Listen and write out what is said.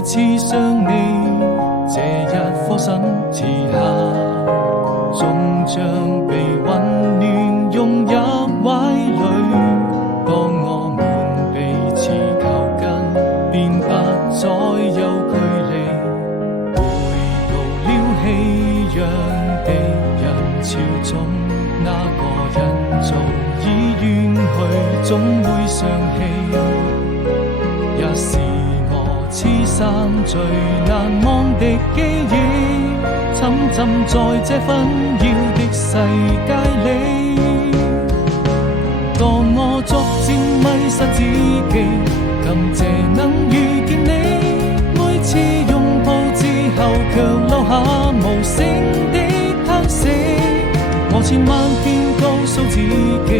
再次想你，這一顆心遲下，終將被溫暖融入懷裡。當我們彼此靠近，便不再有距離。回到了熙攘的人潮中，那個人早已遠去，總會想起，也是我此生最難忘的記憶，沉浸在這紛擾的世界裡。當我逐漸迷失自己，感謝能遇見你，每次擁抱之後卻留下無聲的嘆息。我千萬遍告訴自己，